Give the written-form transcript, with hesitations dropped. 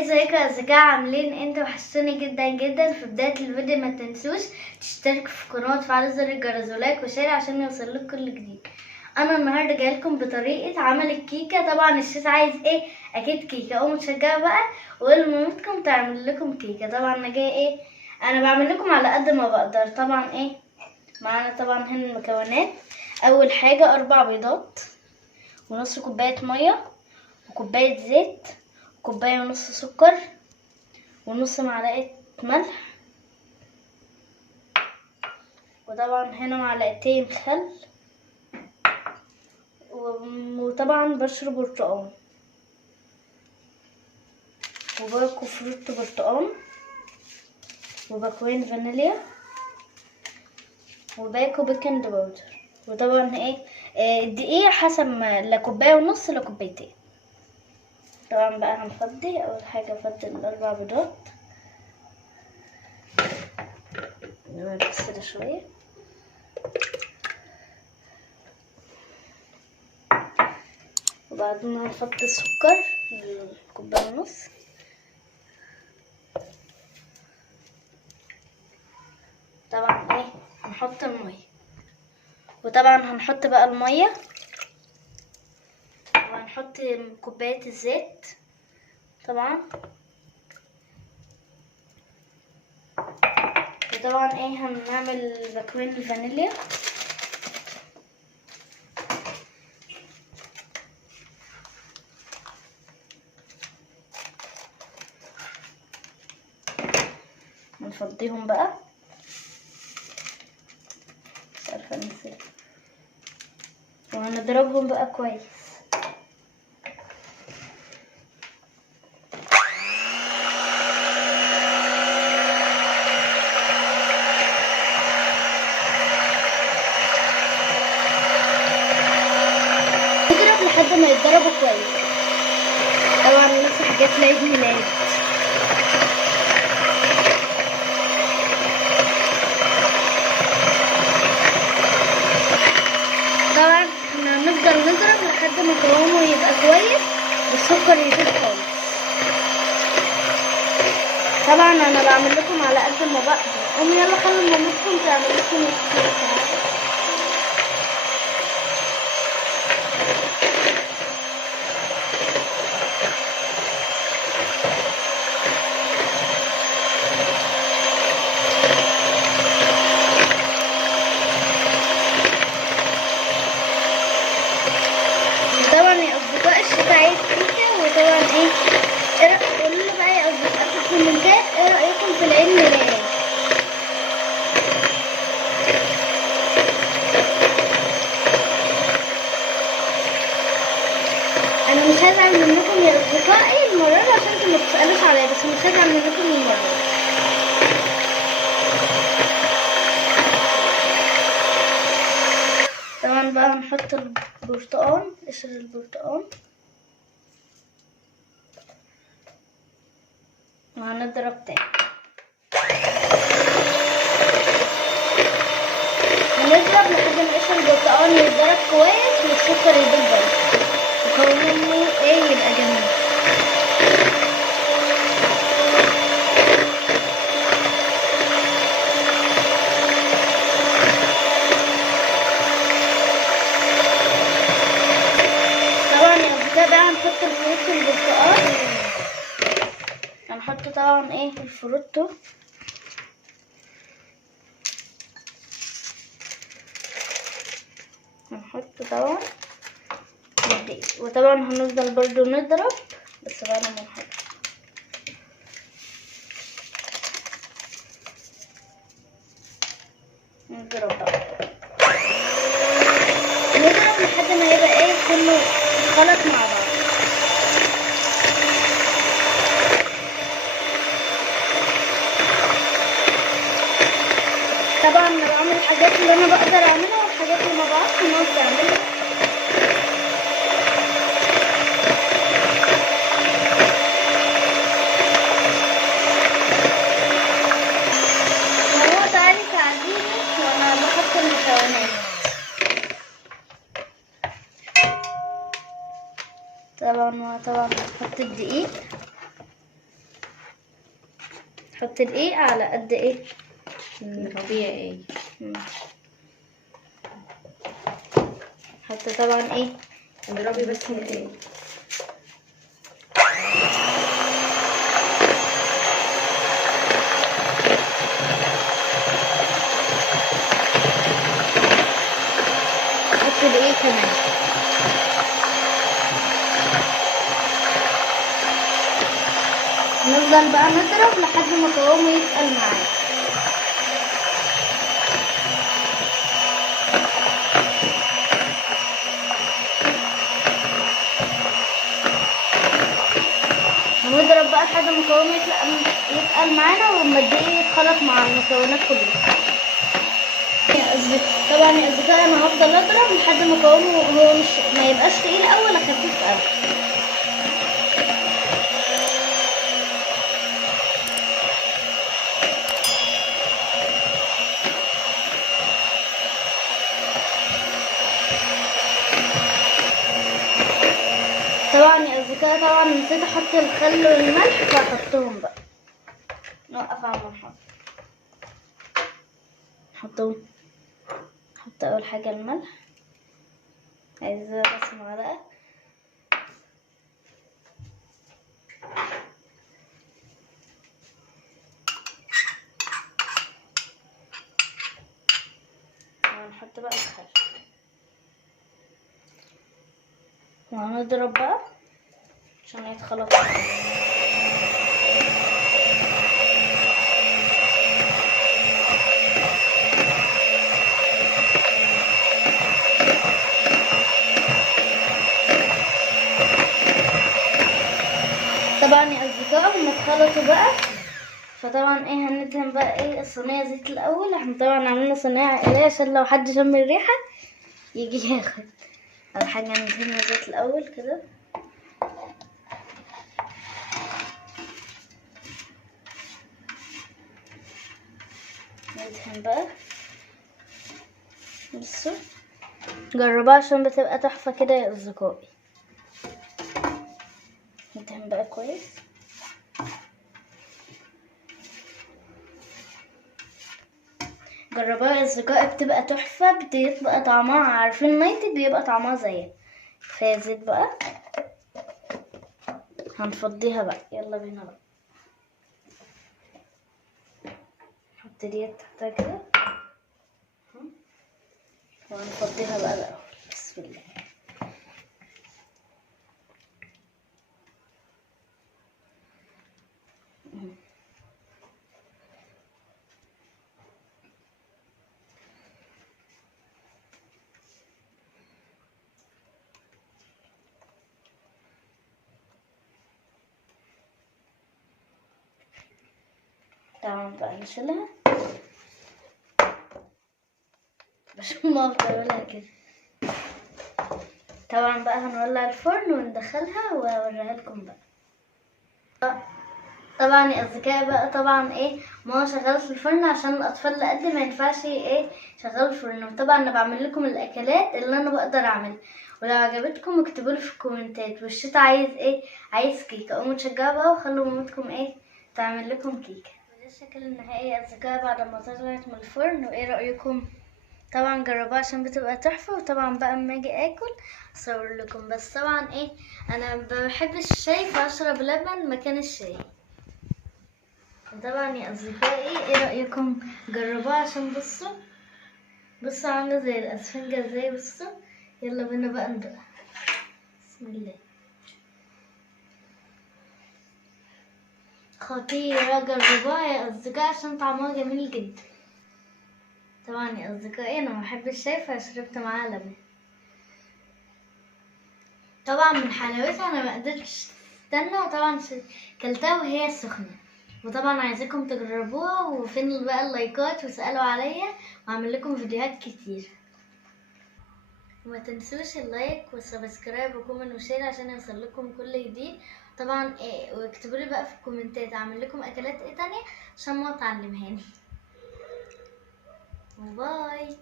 ازيكم يا اصدقاء، عاملين انتوا؟ وحشتوني جدا جدا. في بدايه الفيديو ما تنسوش تشتركوا في القناه وتفعلوا زر الجرس ولايك وشير عشان يوصلكم كل جديد. انا النهارده جايلكم بطريقه عمل الكيكه. طبعا الشيف عايز ايه؟ اكيد كيكه. قوموا تشجعوا بقى وقولوا لمامتكم تعمل لكم كيكه. طبعا انا جايه ايه؟ انا بعمل لكم على قد ما بقدر. طبعا ايه معانا؟ طبعا هنا المكونات. اول حاجه 4 بيضات ونص كوبايه ميه وكوبايه زيت وكوبايه ونص سكر ونص معلقه ملح، وطبعا هنا معلقتين خل، وطبعا بشر برتقال وباكو فروت برتقال وباكوين فانيليا وباكو بيكنج باودر. وطبعا ايه الدقيق حسب ما، لا كوبايه ونص لا كوبايتين. طبعا بقى هنفضي. اول حاجه افضي ال4 بيضات نغسلها شويه، وبعدين هنحط السكر كوبايه ونص، طبعا ايه هنحط الميه، وطبعا هنحط بقى الميه، وهنحط كوبايه الزيت طبعا، وطبعا ايه هنعمل باكوين الفانيليا، هنفضيهم بقى. مش عارفه انزل، وهنضربهم بقى كويس. نضرب لحد ما يتضربوا كويس. طبعا لسه حاجات لعيد ميلاد. طبعا احنا هنفضل نضرب لحد ما قوامه يبقى كويس والسكر يزيد خالص. طبعا انا بعمل لكم على قد ما بقدر. قوموا يلا خلوا مامتكم تعمل لكم الكيكه. طبعا يا اصدقاء الشيف عايز كيكه. وطبعا قولوا لي بقى يا اصدقاء في الكومنتات ايه رايكم في العيد ميلاد. انا مش هزعل منكم يا اصدقائي المره دي عشان انتوا ما بتسالوش عليا، بس مش هزعل منكم المره دي. طبعا بقى هنحط البرتقال، قشر البرتقال، وهنضرب تاني. هنضرب لحد ما قشر البرتقال يتضرب كويس والسكر يدوب برضه وقوامه يبقى جميل. طبعا يا اصدقاء بقى هنحط الفروت البرتقال. هنحط طبعا الفروتو، هنحط طبعا الدقيق، وطبعا هنفضل برضو نضرب بس بقى لما نحط. نضرب بقى، نضرب لحد ما يبقى كله خلط مع بعض. طبعا انا بعمل الحاجات اللي انا بقدر اعملها والحاجات اللي ما بعرفش الناس تعملها. هو تعالي ساعديني وانا بحط المكونات. طبعا هنحط الدقيق حط دقيق على قد ايه الطبيعي. حط طبعا ايه اضربي بس ايه. حط دقيق كمان. نفضل بقى نضرب لحد ما قوامه يتقل معانا. ونضرب بقى لحد ما قوامه يتقل معانا، ولما الدقيق يتخلط مع المكونات كلها. طبعا يا اصدقائي انا هفضل اضرب لحد ما قوامه هو ما يبقاش تقيل قوي ولا خفيف قوي. طبعا يا اصدقائي طبعا نسيت احط الخل والملح فاحطهم بقى. نوقف على المرحله. نحط اول حاجه الملح، عايزه بس معلقه. ونحط بقى الخل وهنضرب بقى عشان يتخلط. طبعا يا اصدقائي لما اتخلطوا بقى فطبعا ايه هندهن بقى ايه الصينيه زيت الاول. احنا طبعا عاملين صينيه عائليه عشان لو حد شم الريحه يجي ياخد. اول حاجه ندهن زيت الاول كده. ندهن بقى. بصوا جربوها عشان بتبقى تحفه كده يا اصدقائي. ندهن بقى كويس. جربوها يا اصدقائي بتبقى تحفه، بتبقى طعمها عارفين نايتي بيبقى طعمها زيها. كفايه زيت بقى. هنفضيها بقى. يلا بينا بقى. نحط ديت تحتها كده وهنفضيها بقى الأول. بسم الله. طبعا بقى نشيلها مش ما بتعملها كده. طبعا بقى هنولع الفرن وندخلها واوريها لكم بقى. طبعا يا اصدقائي بقى طبعا ايه ماما شغلت الفرن عشان الاطفال اللي قد ما ينفعش ايه شغلوا الفرن. وطبعا انا بعمل لكم الاكلات اللي انا بقدر اعملها، ولو عجبتكم اكتبوا لي في الكومنتات. والشتا عايز ايه عايز كيكه، قوموا تشجعوا بقى وخلوا مامتكم ايه تعمل لكم كيكه. وده الشكل النهائي يا اصدقائي بعد ما طلعت من الفرن. وايه رايكم؟ طبعا جربوها عشان بتبقى تحفه. وطبعا بقى اما اجي اكل اصور لكم. بس طبعا ايه انا ما بحبش الشاي فاشرب لبن مكان الشاي. طبعا يا اصدقائي ايه رايكم؟ جربوها عشان بصوا عامله زي الاسفنجه ازاي. بصوا يلا بينا بقى ندوقها. بسم الله. خطيره. جربوها يا اصدقائي عشان طعمها جميل جدا. طبعا يا اصدقائي انا ما بحبش الشاي فشربت معاها لبن. طبعا من حلاوتها انا ما قدرتش استنى، وطبعا كلتها وهي سخنه. وطبعا عايزاكم تجربوها. وفين بقى اللايكات واسألوا عليا واعمل لكم فيديوهات كتير. وما تنسوش اللايك والسبسكرايب وكومنت وشير عشان يوصل لكم كل جديد. طبعا ايه واكتبوا لي بقى في الكومنتات اعمل لكم اكلات ايه تانية عشان ما تعلمهاني. باي.